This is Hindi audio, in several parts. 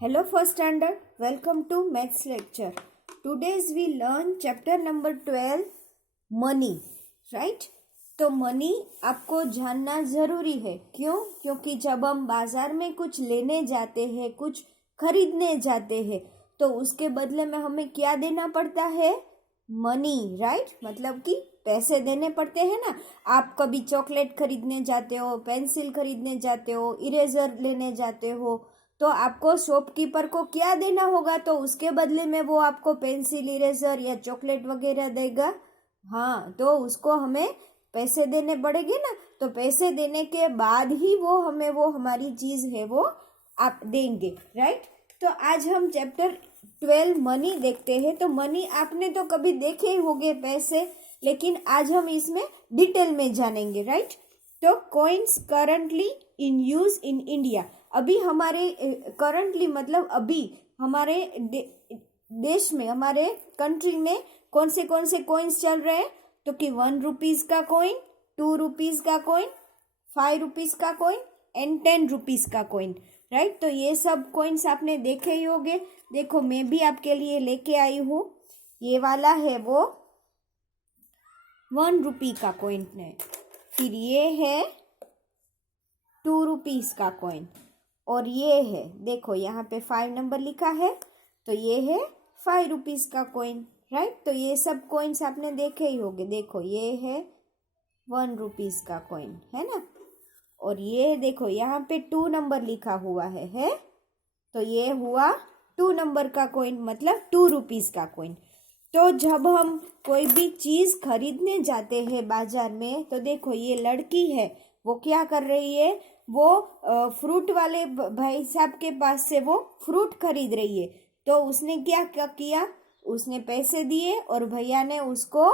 Hello first standard, welcome to maths lecture. Today's we learn chapter number 12 money, right? तो मनी आपको जानना ज़रूरी है। क्यों? क्योंकि जब हम बाज़ार में कुछ लेने जाते हैं, कुछ खरीदने जाते हैं, तो उसके बदले में हमें क्या देना पड़ता है? Money, right? मतलब कि पैसे देने पड़ते हैं ना। आप कभी चॉकलेट खरीदने जाते हो, पेंसिल खरीदने जाते हो, इरेजर लेने जाते हो, तो आपको शॉपकीपर को क्या देना होगा? तो उसके बदले में वो आपको पेंसिल, इरेजर या चॉकलेट वगैरह देगा। हाँ, तो उसको हमें पैसे देने पड़ेंगे ना। तो पैसे देने के बाद ही वो हमें वो हमारी चीज़ है वो आप देंगे, राइट? तो आज हम चैप्टर 12 मनी देखते हैं। तो मनी आपने तो कभी देखे ही होंगे पैसे, लेकिन आज हम इसमें डिटेल में जानेंगे, राइट? तो coins currently in use in India. अभी हमारे करंटली मतलब अभी हमारे देश में, हमारे कंट्री में कौन से कॉइन्स चल रहे हैं? तो कि 1 रुपीज़ का कॉइन, 2 रुपीज़ का कॉइन, 5 रुपीज़ का कॉइन एंड 10 रुपीज़ का कॉइन, राइट? तो ये सब कॉइन्स आपने देखे ही होंगे। देखो, मैं भी आपके लिए लेके आई हूँ। ये वाला है वो 1 रुपी का कॉइन है, फिर ये है 2 रुपीज़ का कॉइन, और ये है, देखो यहाँ पे 5 नंबर लिखा है, तो ये है 5 रुपीज़ का कॉइन, राइट? तो ये सब कॉइन्स आपने देखे ही होंगे। देखो, ये है 1 रुपीज़ का कॉइन, है ना? और ये देखो यहाँ पे 2 नंबर लिखा हुआ है? तो ये हुआ 2 नंबर का कॉइन, मतलब 2 रुपीज़ का कॉइन। तो जब हम कोई भी चीज़ खरीदने जाते हैं बाजार में, तो देखो ये लड़की है, वो क्या कर रही है? वो फ्रूट वाले भाई साहब के पास से वो फ्रूट खरीद रही है। तो उसने क्या क्या किया? उसने पैसे दिए और भैया ने उसको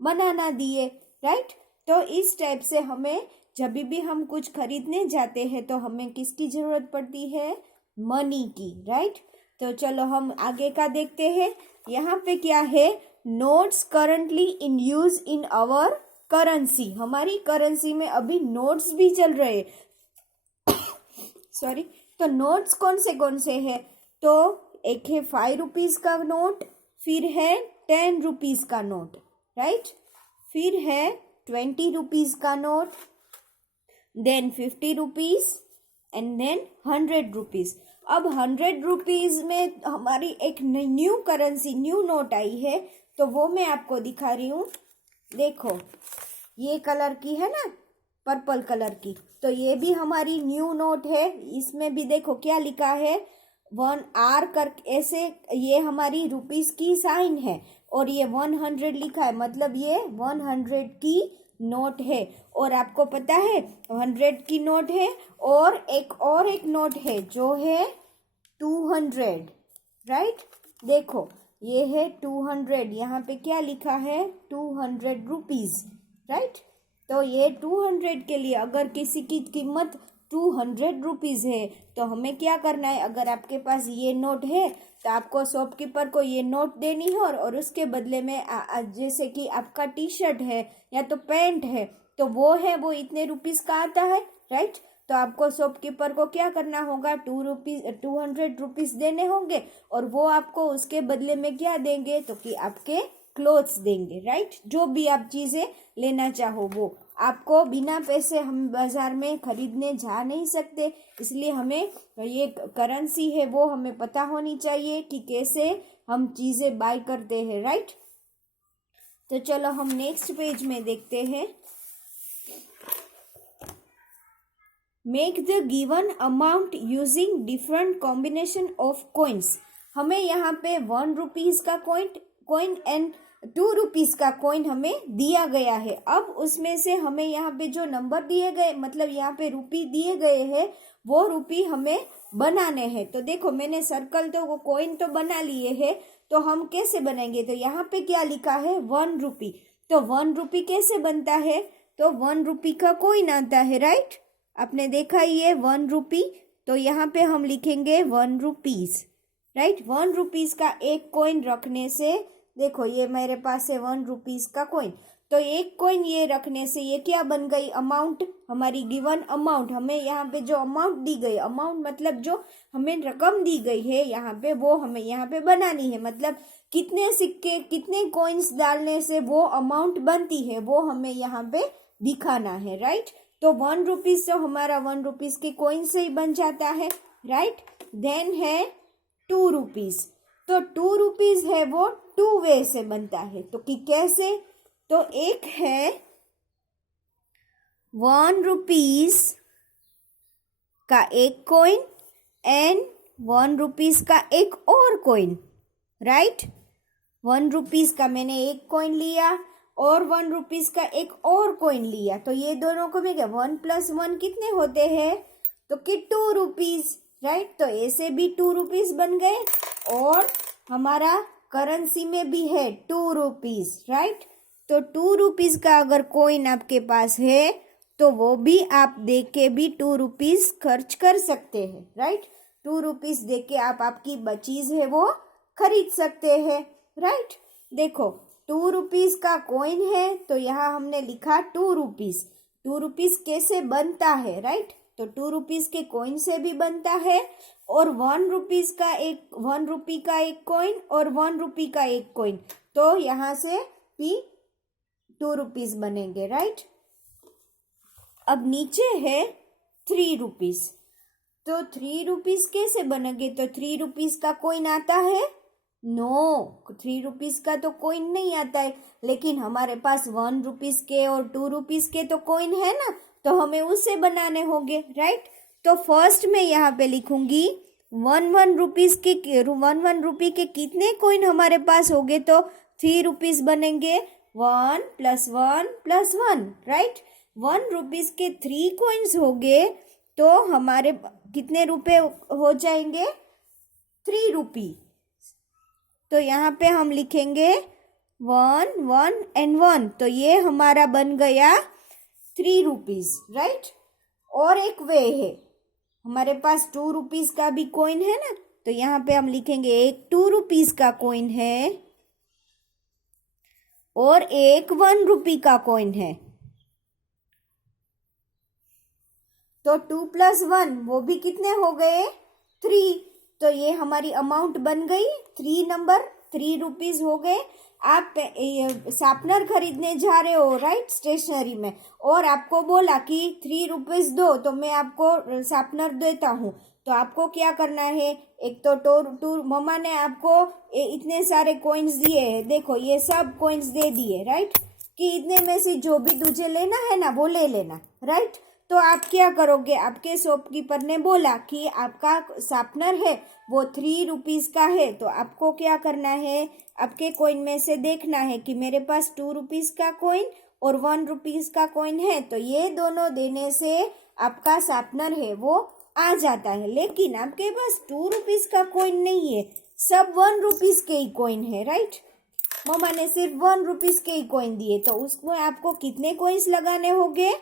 बनाना दिए, राइट? तो इस टाइप से हमें जब भी हम कुछ खरीदने जाते हैं तो हमें किसकी ज़रूरत पड़ती है? मनी की, राइट? तो चलो हम आगे का देखते हैं। यहाँ पे क्या है? Notes currently in use in our currency. हमारी करेंसी में अभी नोट्स भी चल रहे हैं। सॉरी। तो नोट्स कौन से हैं? तो एक है 5 रुपीज़ का नोट, फिर है 10 रुपीज़ का नोट, राइट? फिर है 20 रुपीज़ का note, then 50 rupees and then 100 rupees. अब 100 रुपीज़ में हमारी एक न्यू करेंसी, न्यू नोट आई है, तो वो मैं आपको दिखा रही हूँ। देखो, ये कलर की है ना, पर्पल कलर की। तो ये भी हमारी न्यू नोट है। इसमें भी देखो क्या लिखा है, 1 R कर ऐसे, ये हमारी रुपीज़ की साइन है, और ये 100 लिखा है, मतलब ये 100 की नोट है। और आपको पता है 100 की नोट है, और एक नोट है जो है 200, राइट? देखो, ये है 200, यहाँ पे क्या लिखा है? 200 रुपीज़, राइट? तो ये 200 के लिए अगर किसी की कीमत 200 रुपीज़ है, तो हमें क्या करना है? अगर आपके पास ये नोट है, तो आपको शॉपकीपर को ये नोट देनी है, और उसके बदले में जैसे कि आपका टी शर्ट है या तो पैंट है, तो वो इतने रुपीज़ का आता है, राइट? तो आपको शॉपकीपर को क्या करना होगा? 200 रुपीज़ देने होंगे, और वो आपको उसके बदले में क्या देंगे? तो कि आपके क्लोथ्स देंगे, राइट? जो भी आप चीज़ें लेना चाहो वो आपको, बिना पैसे हम बाज़ार में खरीदने जा नहीं सकते। इसलिए हमें ये करेंसी है वो हमें पता होनी चाहिए कि कैसे हम चीज़ें बाय करते हैं, राइट? तो चलो हम नेक्स्ट पेज में देखते हैं। Make the given amount using different combination of coins. हमें यहाँ पे 1 रुपीज़ का कॉइन एंड 2 रुपीज़ का कॉइन हमें दिया गया है। अब उसमें से हमें यहाँ पे जो नंबर दिए गए, मतलब यहाँ पे रुपी दिए गए हैं, वो रुपी हमें बनाने हैं। तो देखो, मैंने सर्कल तो वो कॉइन तो बना लिए हैं, तो हम कैसे बनाएंगे? तो यहाँ पे क्या लिखा है? 1 रुपी। तो 1 रुपी कैसे बनता है? तो 1 रुपी का कॉइन आता है, राइट? आपने देखा ये 1 रुपी, तो यहाँ पे हम लिखेंगे 1 रुपीज़, राइट? 1 रुपीज़ का एक कॉइन रखने से, देखो ये मेरे पास है 1 रुपीज़ का कॉइन, तो एक कॉइन ये रखने से ये क्या बन गई, अमाउंट, हमारी गिवन अमाउंट। हमें यहाँ पे जो अमाउंट दी गई, अमाउंट मतलब जो हमें रकम दी गई है यहाँ पे, वो हमें यहाँ पे बनानी है। मतलब कितने सिक्के, कितने कॉइन्स डालने से वो अमाउंट बनती है, वो हमें यहाँ पे दिखाना है, राइट। तो 1 रुपीज तो हमारा 1 रुपीज के कॉइन से ही बन जाता है, राइट। देन है 2 रुपीज। तो 2 रुपीज है वो 2 वे से बनता है। तो कि कैसे, तो एक है 1 रुपीज का एक कॉइन एंड 1 रुपीज का एक और कॉइन, राइट। 1 रुपीज का मैंने एक कॉइन लिया और 1 रुपीज का एक और कॉइन लिया, तो ये दोनों को मिल गया 1 + 1 कितने होते हैं, तो कि 2 रुपीज, राइट। तो ऐसे भी 2 रुपीज बन गए और हमारा करेंसी में भी है 2 रुपीज, राइट। तो 2 रुपीज का अगर कॉइन आपके पास है तो वो भी आप दे के भी 2 रुपीज खर्च कर सकते हैं, राइट। 2 रुपीज दे के आप आपकी चीज है वो खरीद सकते हैं, राइट। देखो 2 रुपीज का कॉइन है तो यहाँ हमने लिखा 2 रुपीज। 2 रुपीज कैसे बनता है, राइट। तो 2 रुपीज के कॉइन से भी बनता है और 1 रुपीज का एक 1 रुपी का एक कॉइन और 1 रुपी का एक कॉइन, तो यहाँ से भी 2 रुपीज बनेंगे, राइट। अब नीचे है 3 रुपीज। तो 3 रुपीज कैसे बनेंगे, तो 3 रुपीज का कॉइन आता है, नो 3 रुपीज का तो कॉइन नहीं आता है, लेकिन हमारे पास 1 रुपीज के और 2 रुपीज के तो कॉइन है ना, तो हमें उससे बनाने होंगे, राइट। तो फर्स्ट में यहाँ पे लिखूंगी 1 रुपीज के 1 रुपी के कितने कॉइन हमारे पास होंगे, तो 3 रुपीज बनेंगे, 1 + 1 + 1, राइट। 1 रुपीज के 3 कॉइन्स हो गए तो हमारे कितने रुपए हो जाएंगे, 3 रुपी। तो यहाँ पे हम लिखेंगे 1 1 एंड 1, तो ये हमारा बन गया 3 रुपीज, राइट। और एक वे है, हमारे पास 2 रुपीज का भी कॉइन है ना, तो यहाँ पे हम लिखेंगे एक 2 रुपीज का कॉइन है और एक 1 रुपी का कॉइन है। तो 2 + 1 वो भी कितने हो गए, 3। तो ये हमारी अमाउंट बन गई 3 नंबर, 3 रुपीज हो गए। आप शार्पनर खरीदने जा रहे हो, राइट, स्टेशनरी में, और आपको बोला कि 3 रुपीज दो तो मैं आपको शार्पनर देता हूँ, तो आपको क्या करना है, एक तो मम्मा ने आपको इतने सारे कॉइन्स दिए हैं, देखो ये सब कॉइन्स दे दिए, राइट, कि इतने में से जो भी तुझे लेना है ना वो ले लेना, राइट। तो आप क्या करोगे, आपके शॉपकीपर ने बोला कि आपका शार्पनर है वो 3 रुपीज का है, तो आपको क्या करना है, आपके कॉइन में से देखना है कि मेरे पास 2 रुपीज का कॉइन और 1 रुपीज का कॉइन है, तो ये दोनों देने से आपका शार्पनर है वो आ जाता है। लेकिन आपके पास 2 रुपीज का कॉइन नहीं है, सब 1 रुपीज के ही कॉइन है, राइट। मम्मा ने सिर्फ 1 रुपीज के ही कॉइन दिए, तो उसमें आपको कितने कॉइन्स लगाने होंगे,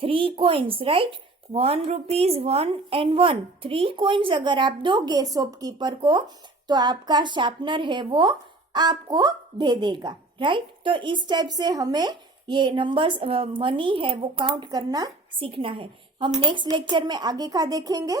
3 coins, right. 1 rupees 1 and 1, 3 coins अगर आप दोगे शॉपकीपर को तो आपका शार्पनर है वो आपको दे देगा, राइट। तो इस टाइप से हमें ये नंबर्स मनी है वो काउंट करना सीखना है। हम नेक्स्ट लेक्चर में आगे का देखेंगे।